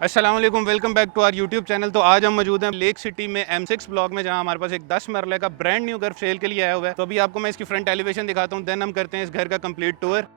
अस्सलाम वालेकुम, welcome back to our YouTube channel. तो आज हम मौजूद हैं लेक सिटी में M6 ब्लॉक में, जहां हमारे पास एक 10 मरले का ब्रांड न्यू घर सेल के लिए आया हुआ है। तो अभी आपको मैं इसकी फ्रंट एलिवेशन दिखाता हूं, देन हम करते हैं इस घर का कंप्लीट टूर।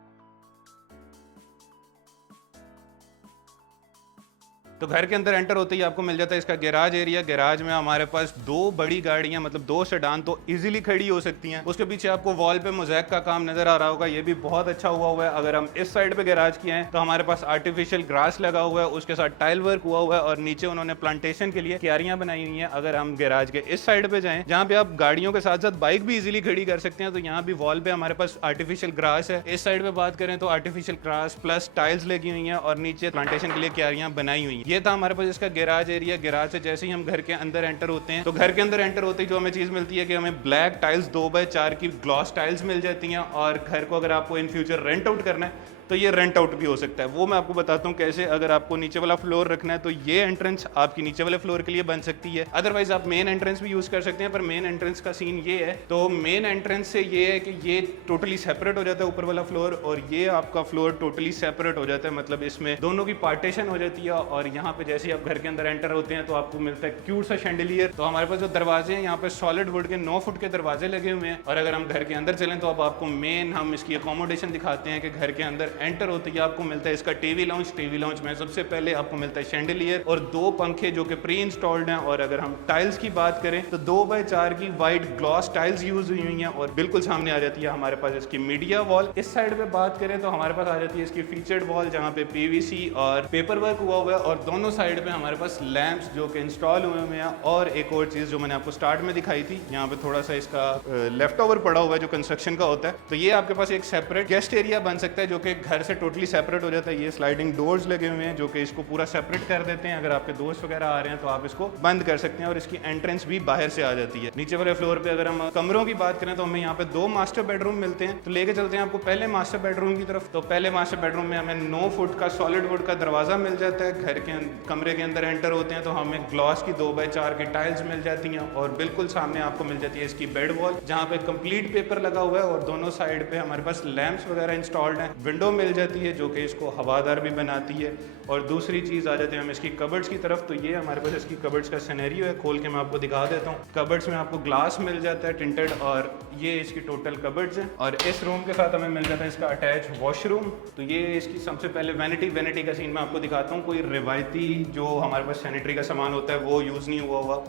तो घर के अंदर एंटर होते ही आपको मिल जाता है इसका गैराज एरिया। गैराज में हमारे पास दो बड़ी गाड़ियां, मतलब दो सेडान तो इजीली खड़ी हो सकती हैं। उसके पीछे आपको वॉल पे मोज़ैक का काम नजर आ रहा होगा, ये भी बहुत अच्छा हुआ है। अगर हम इस साइड पे गैराज किए हैं तो हमारे पास आर्टिफिशियल ग्रास लगा हुआ है, उसके साथ टाइल वर्क हुआ है और नीचे उन्होंने प्लांटेशन के लिए क्यारियां बनाई हुई हैं। अगर हम गैराज के इस साइड पे जाएं, जहाँ पे आप गाड़ियों के साथ साथ बाइक भी इजीली खड़ी कर सकते हैं, तो यहाँ भी वॉल पे हमारे पास आर्टिफिशियल ग्रास है। इस साइड पे बात करें तो आर्टिफिशियल ग्रास प्लस टाइल्स लगी हुई है और नीचे प्लांटेशन के लिए क्यारियां बनाई हुई है। ये था हमारे पास इसका गैराज एरिया। गैराज से जैसे ही हम घर के अंदर एंटर होते हैं, तो घर के अंदर एंटर होते ही जो हमें चीज मिलती है कि हमें ब्लैक टाइल्स 2x4 की ग्लॉस टाइल्स मिल जाती हैं। और घर को अगर आपको इन फ्यूचर रेंट आउट करना है तो ये रेंट आउट भी हो सकता है, वो मैं आपको बताता हूँ कैसे। अगर आपको नीचे वाला फ्लोर रखना है तो ये एंट्रेंस आपकी नीचे वाले फ्लोर के लिए बन सकती है। अदरवाइज आप मेन एंट्रेंस भी यूज कर सकते हैं, पर मेन एंट्रेंस का सीन ये है, तो मेन एंट्रेंस से ये है कि ये टोटली सेपरेट हो जाता है ऊपर वाला फ्लोर, और ये आपका फ्लोर टोटली सेपरेट हो जाता है। मतलब इसमें दोनों की पार्टीशन हो जाती है। और यहाँ पे जैसे ही आप घर के अंदर एंटर होते हैं तो आपको मिलता है क्यूट सा शैंडिलियर। तो हमारे पास जो दरवाजे हैं, यहाँ पे सॉलिड वुड के 9 फुट के दरवाजे लगे हुए हैं। और अगर हम घर के अंदर चलें तो अब आपको मेन हम इसकी अकोमोडेशन दिखाते हैं कि घर के अंदर एंटर होते ही आपको मिलता है इसका टीवी लाउंज। टीवी लाउंज में सबसे पहले आपको मिलता है शैंडिलियर और 2 पंखे जो कि प्री इंस्टॉल्ड हैं। और अगर हम टाइल्स की बात करें तो 2x4 की वाइट ग्लॉस टाइल्स यूज हुई हुई हैं। और बिल्कुल सामने आ जाती है हमारे पास इसकी मीडिया वॉल। इस साइड पे बात करें तो हमारे पास आ जाती है इसकी फीचर्ड वॉल, जहाँ पे PVC और पेपर वर्क हुआ है। और दोनों साइड पे हमारे पास लैंप्स जो कि इंस्टॉल हुए हुए हैं। और एक और चीज जो मैंने आपको स्टार्ट में दिखाई थी, यहाँ पे थोड़ा सा इसका लेफ्ट ओवर पड़ा हुआ है जो कंस्ट्रक्शन का होता है। तो ये आपके पास एक सेपरेट गेस्ट एरिया बन सकता है जो कि घर से टोटली सेपरेट हो जाता है। ये स्लाइडिंग डोर्स लगे हुए हैं जो कि इसको पूरा सेपरेट कर देते हैं। अगर आपके दोस्त वगैरह आ रहे हैं तो आप इसको बंद कर सकते हैं और इसकी एंट्रेंस भी बाहर से आ जाती है। नीचे वाले फ्लोर पे अगर हम कमरों की बात करें तो हमें यहाँ पे 2 मास्टर बेडरूम मिलते हैं। तो लेके चलते हैं आपको पहले मास्टर बेडरूम की तरफ। तो पहले मास्टर बेडरूम में हमें 9 फुट का सॉलिड वुड का दरवाजा मिल जाता है। घर के कमरे के अंदर एंटर होते हैं तो हमें ग्लॉस की 2x4 की टाइल्स मिल जाती हैं। और बिल्कुल सामने आपको मिल जाती है इसकी बेड वॉल, जहाँ पे कंप्लीट पेपर लगा हुआ है। और दोनों साइड पे हमारे पास लैंप्स वगैरह इंस्टॉल्ड हैं। विंडो मिल जाती है जो कि इसको हवादार भी बनाती है। और दूसरी चीज आ जाते हैं हम इसकी कबर्ड्स की तरफ। तो ये हमारे पास इसकी कबर्ड्स का सिनेरियो है, खोल के मैं आपको दिखा देता हूँ। कबर्ड्स में आपको ग्लास मिल जाता है टिंटेड, और ये इसकी टोटल कबर्ड्स हैं। और इस रूम के साथ हमें मिल जाता है इसका अटैच वॉशरूम। तो ये इसकी सबसे पहले वैनिटी का सीन मैं आपको दिखाता हूँ। कोई रिवायती जो हमारे पास सैनिटरी का सामान होता है वो यूज़ नहीं हुआ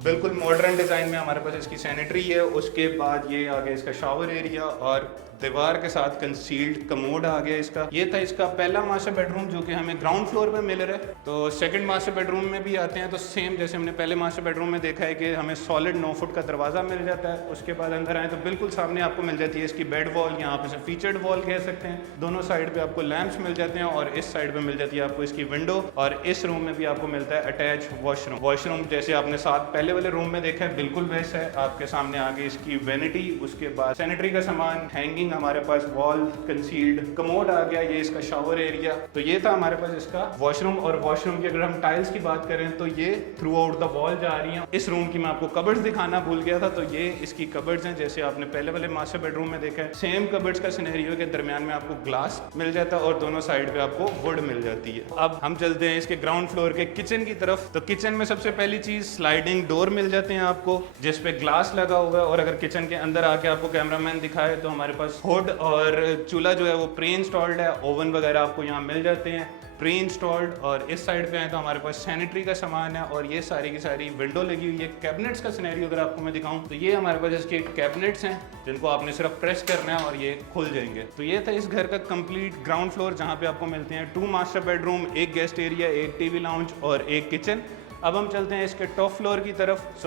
बिल्कुल मॉडर्न डिज़ाइन में हमारे पास इसकी सैनिटरी है। उसके बाद ये आ गया इसका शावर एरिया और दीवार के साथ कंसील्ड कमोड आ गया इसका। ये था इसका पहला मास्टर बेडरूम जो कि हमें ग्राउंड फ्लोर पे मिल रहा है। तो सेकंड मास्टर बेडरूम में भी आते हैं तो सेम जैसे हमने पहले मास्टर बेडरूम में देखा है कि हमें सॉलिड 9 फुट का दरवाज़ा मिल जाता है। उसके बाद अंदर आए तो बिल्कुल सामने आपको मिल जाती है इसकी बेड वॉल, यहाँ पे से फीचर्ड वॉल कह सकते हैं। दोनों साइड पे आपको लैंप्स मिल जाते हैं और इस साइड पे मिल जाती है आपको इसकी विंडो। और इस रूम में भी आपको मिलता है अटैच वॉशरूम। वॉशरूम जैसे आपने साथ पहले वाले रूम में देखा है बिल्कुल वैसा है। आपके सामने आगे इसकी वैनिटी, उसके बाद सैनिटरी का सामान, हैंगिंग, हमारे पास वॉल कंसील्ड कमोड आ गया। ये इसका शावर एरिया। तो ये था हमारे पास इसका वॉशरूम। और वॉशरूम की अगर हम टाइल्स की बात करें तो ये थ्रू आउट द वॉल जा रही हैं। इस रूम की मैं आपको कबर्ड्स दिखाना भूल गया था। तो ये इसकी कबर्ड्स हैं जैसे आपने पहले वाले मास्टर बेडरूम में देखा है। सेम कबर्ड्स का सिनेरियो के दरमियान में आपको ग्लास मिल जाता है और दोनों साइड पे आपको वुड मिल जाती है। अब हम चलते हैं इसके ग्राउंड फ्लोर के किचन की तरफ। तो किचन में सबसे पहली चीज स्लाइडिंग डोर मिल जाते हैं आपको जिसपे ग्लास लगा हुआ है। और अगर किचन के अंदर आके आपको कैमरामैन दिखाए तो हमारे पास हुड और चूल्हा जो है वो प्री इंस्टॉल्ड है। ओवन वगैरह आपको यहाँ मिल जाते हैं प्री इंस्टॉल्ड। और इस साइड पे आए तो हमारे पास सैनिटरी का सामान है और ये सारी की सारी विंडो लगी हुई है। कैबिनेट्स का सिनेरियो अगर आपको मैं दिखाऊं तो ये हमारे पास इसके कैबिनेट्स हैं जिनको आपने सिर्फ प्रेस करना है और ये खुल जाएंगे। तो ये था इस घर का कंप्लीट ग्राउंड फ्लोर जहाँ पे आपको मिलते हैं 2 master bedroom, 1 guest area, 1 TV lounge और 1 किचन। अब हम चलते हैं इसके टॉप फ्लोर की तरफ,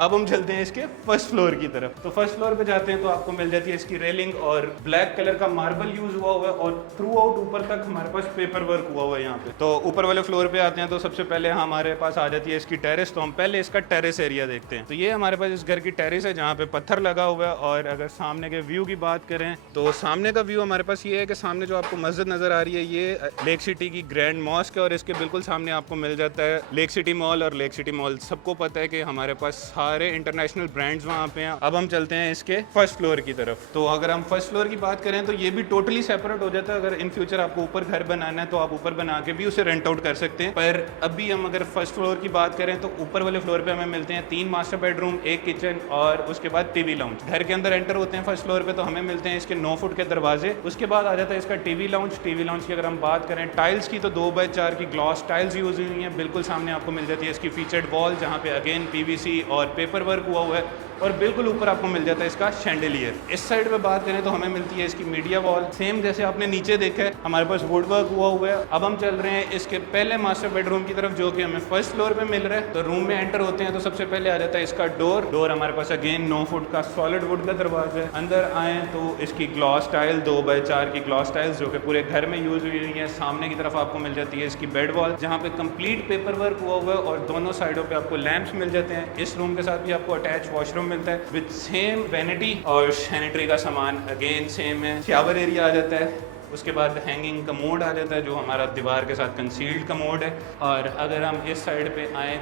अब हम चलते हैं इसके फर्स्ट फ्लोर की तरफ। तो फर्स्ट फ्लोर पे जाते हैं तो आपको मिल जाती है इसकी रेलिंग और ब्लैक कलर का मार्बल यूज हुआ है। और थ्रू आउट ऊपर तक हमारे पास पेपर वर्क हुआ है यहाँ पे। तो ऊपर वाले फ्लोर पे आते हैं तो सबसे पहले हमारे पास आ जाती है इसकी टेरेस। तो हम पहले इसका टेरेस एरिया देखते हैं। तो ये हमारे पास इस घर की टेरेस है जहाँ पे पत्थर लगा हुआ है। और अगर सामने के व्यू की बात करें तो सामने का व्यू हमारे पास ये है कि सामने जो आपको मस्जिद नजर आ रही है ये लेक सिटी की ग्रैंड मॉस्क है। और इसके बिल्कुल सामने आपको मिल जाता है लेक सिटी मॉल। और लेक सिटी मॉल सबको पता है कि हमारे पास सारे इंटरनेशनल ब्रांड्स वहाँ पे हैं। अब हम चलते हैं इसके फर्स्ट फ्लोर की तरफ। तो अगर हम फर्स्ट फ्लोर की बात करें तो ये भी टोटली सेपरेट हो जाता है। अगर इन फ्यूचर आपको ऊपर घर बनाना है तो आप ऊपर बना के भी उसे रेंट आउट कर सकते हैं। पर अभी हम अगर फर्स्ट फ्लोर की बात करें तो ऊपर वाले फ्लोर पे हमें मिलते हैं 3 मास्टर बेडरूम, 1 किचन और उसके बाद टीवी लाउंज। घर के अंदर एंटर होते हैं फर्स्ट फ्लोर पे तो हमें मिलते हैं इसके 9 फुट के दरवाजे। उसके बाद आ जाता है इसका टीवी लाउंज। टीवी लाउंज की अगर हम बात करें टाइल्स की तो 2x4 की ग्लॉस टाइल्स यूज हुई हैं। बिल्कुल सामने आपको मिल जाती है इसकी फीचर्ड वॉल जहाँ पे अगेन पीवीसी और पेपर वर्क हुआ हुआ है और बिल्कुल ऊपर आपको मिल जाता है इसका शैंडेलियर। इस साइड पे बात करें तो हमें मिलती है इसकी मीडिया वॉल, सेम जैसे आपने नीचे देखा है हमारे पास वुड वर्क हुआ हुआ है। अब हम चल रहे हैं इसके पहले मास्टर बेडरूम की तरफ जो कि हमें फर्स्ट फ्लोर पे मिल रहा है। तो रूम में एंटर होते हैं तो सबसे पहले आ जाता है इसका डोर हमारे पास अगेन 9 फुट का सॉलिड वुड का दरवाजा है। अंदर आए तो इसकी ग्लॉस टाइल 2x4 की ग्लॉस टाइल्स जो कि पूरे घर में यूज हुई है। सामने की तरफ आपको मिल जाती है इसकी बेड वॉल जहाँ पे कंप्लीट पेपर वर्क हुआ हुआ है और दोनों साइडों पे आपको लैंप्स मिल जाते हैं। इस रूम के साथ भी आपको अटैच वॉशरूम मिलता है विद सेम वैनिटी और सैनिटरी का सामान अगेन सेम है। शावर एरिया आ जाता है। उसके बाद हैंगिंग कमोड आ जाता है जो हमारा दीवार के साथ कंसील्ड कमोड है। और अगर हम इस साइड पे आए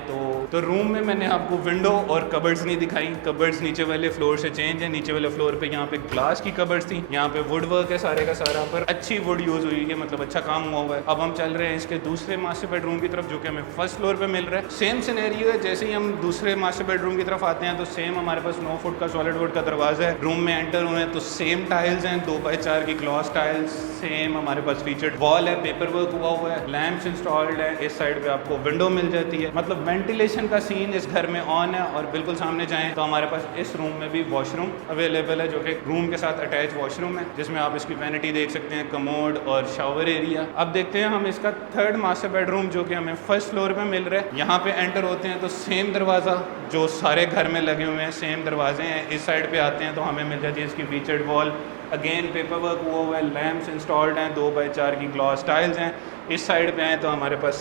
तो रूम में मैंने आपको विंडो और कबर्ड्स नहीं दिखाई। कबर्ड्स नीचे वाले फ्लोर से चेंज है। नीचे वाले फ्लोर पे यहाँ पे ग्लास की कबर्ड्स थी, यहाँ पे वुड वर्क है सारे का सारा, पर अच्छी वुड यूज हुई है, मतलब अच्छा काम हुआ हुआ है। अब हम चल रहे हैं इसके दूसरे मास्टर बेडरूम की तरफ जो कि हमें फर्स्ट फ्लोर पे मिल रहा है। सेम सिनेरियो है, जैसे ही हम दूसरे मास्टर बेडरूम की तरफ आते हैं तो सेम हमारे पास 9 फुट का सॉलिड वुड का दरवाजा है। रूम में एंटर हुए हैं तो सेम टाइल्स हैं, 2x4 की ग्लॉस टाइल्स, सेम हमारे पास फीचर्ड वॉल है, पेपर वर्क हुआ हुआ है, लैंप्स इंस्टॉल्ड है। इस साइड पे आपको विंडो मिल जाती है, मतलब वेंटिलेशन का सीन इस घर में ऑन है। और बिल्कुल सामने जाएं तो हमारे पास इस रूम में भी वॉशरूम अवेलेबल है जो कि रूम के साथ अटैच वॉशरूम है जिसमें आप इसकी वैनिटी देख सकते हैं, कमोड और शावर एरिया। अब देखते हैं हम इसका थर्ड मास्टर बेडरूम जो कि हमें फर्स्ट फ्लोर पे मिल रहा है। यहाँ पे एंटर होते हैं तो सेम दरवाज़ा जो सारे घर में लगे हुए हैं, सेम दरवाजे हैं। इस साइड पे आते हैं तो हमें मिल जाती है इसकी featured wall, again paper work हुआ हुआ है, लैंप्स इंस्टॉल्ड हैं, 2x4 की ग्लॉस टाइल्स हैं। इस साइड पे आए तो हमारे पास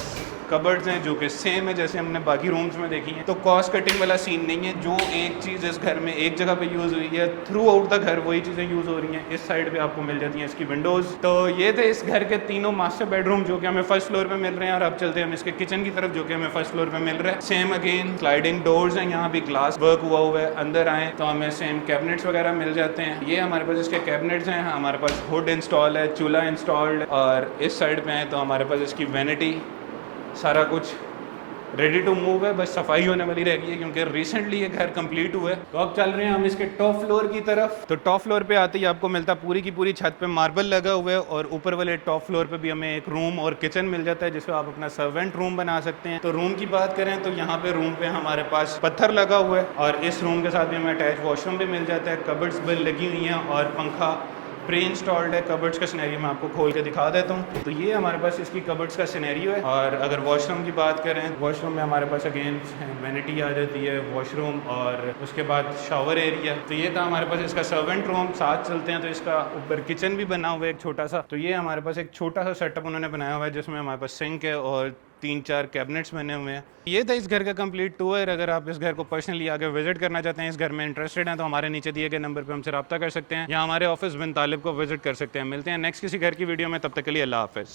कबर्ड्स हैं जो कि सेम है जैसे हमने बाकी रूम्स में देखी हैं। तो कॉस्ट कटिंग वाला सीन नहीं है। जो एक चीज़ इस घर में एक जगह पे यूज़ हुई है थ्रू आउट द घर वही चीज़ें यूज़ हो रही हैं। इस साइड पे आपको मिल जाती हैं इसकी विंडोज़। तो ये थे इस घर के तीनों मास्टर बेडरूम जो कि हमें फर्स्ट फ्लोर पे मिल रहे हैं। और अब चलते हैं हम इसके किचन की तरफ जो कि हमें फर्स्ट फ्लोर पे मिल रहा है। सेम अगेन स्लाइडिंग डोर्स हैं, यहाँ भी ग्लास वर्क हुआ हुआ है। अंदर आए तो हमें सेम कैबिनेट्स वगैरह मिल जाते हैं। ये हमारे पास इसके कैबिनेट्स हैं, हमारे पास हुड इंस्टॉल है, चूल्हा इंस्टॉल्ड। और इस साइड पे आए तो हमारे पास इसकी वैनिटी, सारा कुछ रेडी टू मूव है, बस सफाई होने वाली रह गई है क्योंकि रिसेंटली ये घर कंप्लीट हुआ है। तो अब चल रहे हैं हम इसके टॉप फ्लोर की तरफ। तो टॉप फ्लोर पे आते ही आपको मिलता पूरी की पूरी छत पे मार्बल लगा हुआ है और ऊपर वाले टॉप फ्लोर पे भी हमें एक रूम और किचन मिल जाता है जिसको आप अपना सर्वेंट रूम बना सकते हैं। तो रूम की बात करें तो यहाँ पे रूम पे हमारे पास पत्थर लगा हुआ है और इस रूम के साथ भी हमें अटैच वॉशरूम भी मिल जाता है। कबर्ड्स भी लगी हुई हैं और पंखा प्री इंस्टॉल्ड है। कबर्ड्स का सिनेरियो मैं आपको खोल के दिखा देता हूँ। तो ये हमारे पास इसकी कबर्ड्स का सिनेरियो है। और अगर वॉशरूम की बात करें, वॉशरूम में हमारे पास अगेन वैनिटी आ जाती है, वॉशरूम और उसके बाद शावर एरिया। तो ये था हमारे पास इसका सर्वेंट रूम। साथ चलते हैं तो इसका ऊपर किचन भी बना हुआ है एक छोटा सा। तो ये हमारे पास एक छोटा सा सेटअप उन्होंने बनाया हुआ है जिसमें हमारे पास सिंक है और 3-4 कैबिनेट्स बने हुए हैं। ये था इस घर का कंप्लीट टूर। अगर आप इस घर को पर्सनली आगे विजिट करना चाहते हैं, इस घर में इंटरेस्टेड हैं, तो हमारे नीचे दिए गए नंबर पे हमसे रब्ता कर सकते हैं या हमारे ऑफिस बिन तालिब को विजिट कर सकते हैं। मिलते हैं नेक्स्ट किसी घर की वीडियो में, तब तक के लिए अल्लाह हाफिज़।